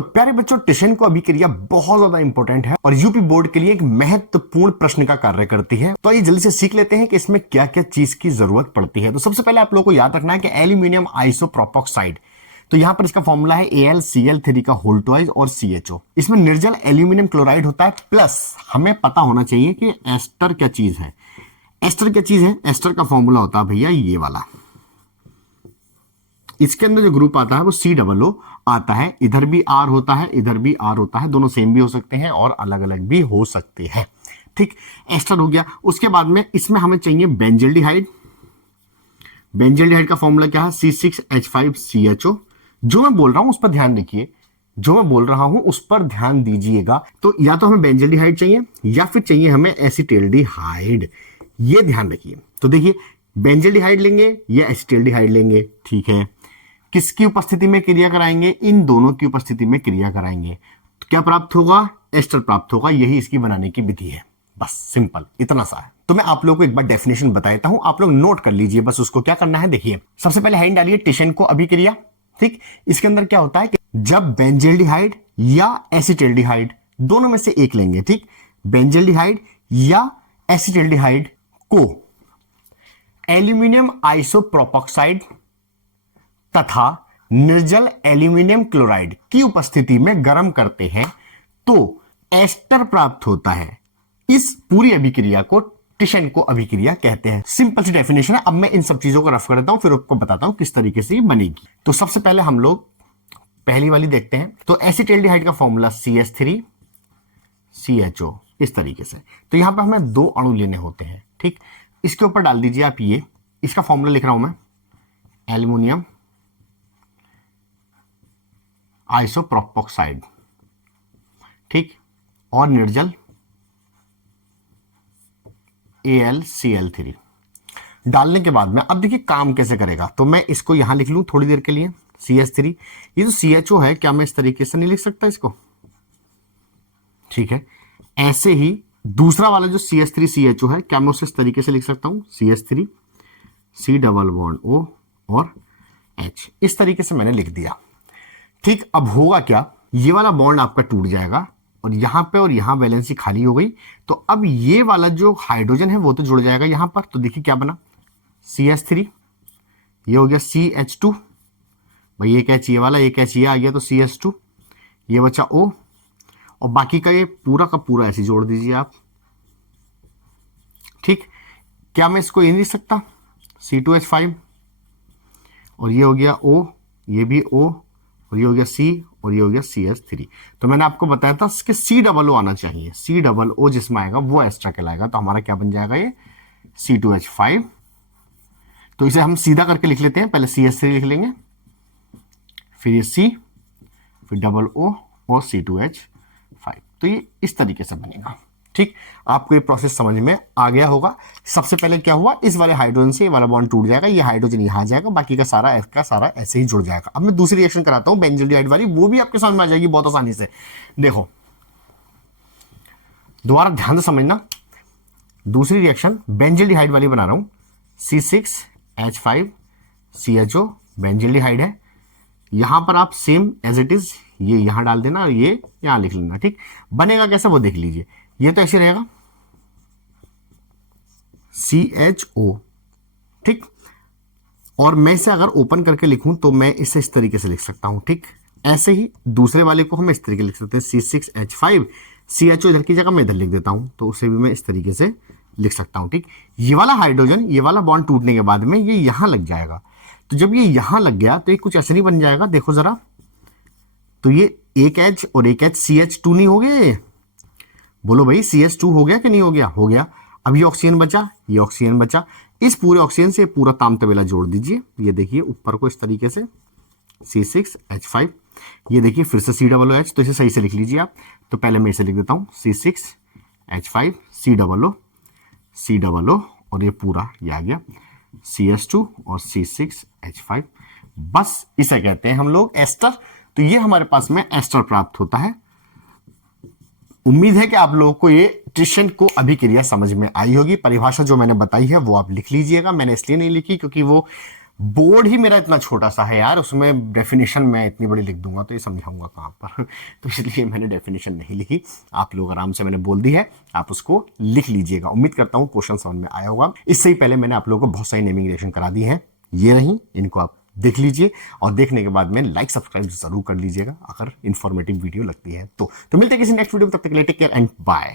तो प्यारे बच्चों, टिशन को अभिक्रिया बहुत ज्यादा इंपॉर्टेंट है और यूपी बोर्ड के लिए एक महत्वपूर्ण प्रश्न का कार्य करती है। तो आइए जल्दी से सीख लेते हैं कि इसमें क्या क्या चीज की जरूरत पड़ती है। तो सबसे पहले आप लोगों को याद रखना है कि एल्यूमिनियम आइसोप्रोपोक्साइड, तो यहां पर इसका फॉर्मूला है AlCl3 का होल ट्वाइस और CHO। इसमें निर्जल एल्यूमिनियम क्लोराइड होता है, प्लस हमें पता होना चाहिए कि एस्टर क्या चीज है। एस्टर क्या चीज है? एस्टर का फॉर्मूला होता है भैया ये वाला। इसके अंदर जो ग्रुप आता है वो COO आता है। इधर भी R होता है, इधर भी R होता है। दोनों सेम भी हो सकते हैं और अलग अलग भी हो सकते हैं। ठीक, एस्टर हो गया। उसके बाद में इसमें हमें चाहिए बेंजल्डिहाइड। बेंजल्डिहाइड का फॉर्मूला क्या है? C6H5CHO। जो मैं बोल रहा हूं उस पर ध्यान रखिए, जो मैं बोल रहा हूं उस पर ध्यान दीजिएगा। तो या तो हमें बेंजल्डिहाइड चाहिए या फिर चाहिए हमें एसिटाल्डिहाइड, ये ध्यान रखिए। तो देखिए, बेंजल्डिहाइड लेंगे या एसिटाल्डिहाइड लेंगे, ठीक है। किसकी उपस्थिति में क्रिया कराएंगे? इन दोनों की उपस्थिति में क्रिया कराएंगे। तो क्या प्राप्त होगा? एस्टर प्राप्त होगा। यही इसकी बनाने की विधि है, बस सिंपल इतना सा है। तो मैं आप लोगों को एक बार डेफिनेशन बता देता हूं, आप लोग नोट कर लीजिए बस उसको। क्या करना है देखिए, सबसे पहले हेडिंग डालिए टिशन को अभिक्रिया। ठीक, इसके अंदर क्या होता है कि जब बेंजल्डिहाइड या एसिटाल्डिहाइड दोनों में से एक लेंगे, ठीक, बेंजल्डिहाइड या एसिटाल्डिहाइड को एल्यूमिनियम आइसोप्रोपोक्साइड तथा निर्जल एल्यूमिनियम क्लोराइड की उपस्थिति में गर्म करते हैं तो एस्टर प्राप्त होता है। इस पूरी अभिक्रिया को टिशन को अभिक्रिया कहते हैं। सिंपल सी डेफिनेशन है। अब मैं इन सब चीजों को रफ कर देता हूं, फिर आपको बताता हूं किस तरीके से ये बनेगी। तो सबसे पहले हम लोग पहली वाली देखते हैं। तो एसिटाल्डिहाइड का फॉर्मूला CH3CHO, इस तरीके से। तो यहां पर हमें दो अणु लेने होते हैं, ठीक। इसके ऊपर डाल दीजिए आप ये, इसका फॉर्मूला लिख रहा हूं मैं, एल्यूमिनियम आइसोप्रोपोक्साइड, ठीक, और निर्जल AlCl3 डालने के बाद में अब देखिए काम कैसे करेगा। तो मैं इसको यहां लिख लूं थोड़ी देर के लिए, CH3। ये जो CHO है, क्या मैं इस तरीके से नहीं लिख सकता इसको? ठीक है, ऐसे ही दूसरा वाला जो CH3CHO है, क्या मैं उसे इस तरीके से लिख सकता हूं? CH3 C+O और H, इस तरीके से मैंने लिख दिया। ठीक, अब होगा क्या, ये वाला बॉन्ड आपका टूट जाएगा और यहां पे और यहां वैलेंसी खाली हो गई। तो अब ये वाला जो हाइड्रोजन है वो तो जुड़ जाएगा यहां पर। तो देखिए क्या बना, CH3, ये हो गया CH2, भाई एक H ये वाला, एक H ये आ गया तो CH2, ये बचा O, और बाकी का ये पूरा का पूरा ऐसे जोड़ दीजिए आप। ठीक, क्या मैं इसको ये नहीं लिख सकता? C2H5, और ये हो गया O, ये भी O, और ये हो गया C, और ये हो गया CH3। तो मैंने आपको बताया था इसके COO आना चाहिए। COO जिसमें आएगा वो एस्टर कहलाएगा। तो हमारा क्या बन जाएगा? ये C2H5। तो इसे हम सीधा करके लिख लेते हैं। पहले CH3 लिख लेंगे, फिर ये C, फिर O और C2H5। तो ये इस तरीके से बनेगा। ठीक, आपको ये प्रोसेस समझ में आ गया होगा। सबसे पहले क्या हुआ, इस वाले हाइड्रोजन से ये वाला बॉन्ड टूट जाएगा, ये हाइड्रोजन यहां आ जाएगा, बाकी का सारा ऐसे ही जुड़ जाएगा। अब मैं दूसरी रिएक्शन कराता हूं बेंजल्डिहाइड वाली, वो भी आपके समझ में आ जाएगी बहुत आसानी से। देखो, दोबारा ध्यान से समझना, दूसरी रिएक्शन बेंजल्डिहाइड वाली बना रहा हूं। C6H5CHO बेंजल्डिहाइड है। यहां पर आप सेम एज इट इज ये यहां डाल देना और ये यहां लिख लेना। ठीक, बनेगा कैसे वो देख लीजिए। ये तो ऐसे रहेगा CHO, ठीक। और मैं इसे अगर ओपन करके लिखूं तो मैं इसे इस तरीके से लिख सकता हूं। ठीक, ऐसे ही दूसरे वाले को हम इस तरीके लिख सकते हैं, C6H5CHO इधर की जगह मैं इधर लिख देता हूं, तो उसे भी मैं इस तरीके से लिख सकता हूं। ठीक, ये वाला हाइड्रोजन, ये वाला बॉन्ड टूटने के बाद में ये यहां लग जाएगा। तो जब ये यहां लग गया तो ये कुछ ऐसे नहीं बन जाएगा, देखो जरा। तो ये एक H और एक H, CH2 नहीं हो गया? बोलो भाई, CH2 हो गया कि नहीं हो गया? हो गया। अब ये ऑक्सीजन बचा, ये ऑक्सीजन बचा। इस पूरे ऑक्सीजन से पूरा तामतबेला जोड़ दीजिए। ये देखिए ऊपर को इस तरीके से C6H5, ये देखिए फिर से COOH। तो इसे सही से लिख लीजिए आप। तो पहले मैं इसे लिख देता हूं, C6H5COO और ये पूरा ये आ गया CH2 और C6H5। बस इसे कहते हैं हम लोग एस्टर। तो ये हमारे पास में एस्टर प्राप्त होता है। उम्मीद है कि आप लोगों को ये टिशन को अभिक्रिया समझ में आई होगी। परिभाषा जो मैंने बताई है वो आप लिख लीजिएगा। मैंने इसलिए नहीं लिखी क्योंकि वो बोर्ड ही मेरा इतना छोटा सा है यार, उसमें डेफिनेशन मैं इतनी बड़ी लिख दूंगा तो ये समझाऊंगा कहाँ पर। तो इसलिए मैंने डेफिनेशन नहीं लिखी। आप लोग आराम से, मैंने बोल दी है, आप उसको लिख लीजिएगा। उम्मीद करता हूँ क्वेश्चन समझ में आया होगा। इससे ही पहले मैंने आप लोगों को बहुत सारी नेमिंग रिएक्शन करा दी है, ये रही, इनको आप देख लीजिए और देखने के बाद में लाइक सब्सक्राइब जरूर कर लीजिएगा अगर इंफॉर्मेटिव वीडियो लगती है तो मिलते हैं किसी नेक्स्ट वीडियो में, तब तक के लिए टेक केयर एंड बाय।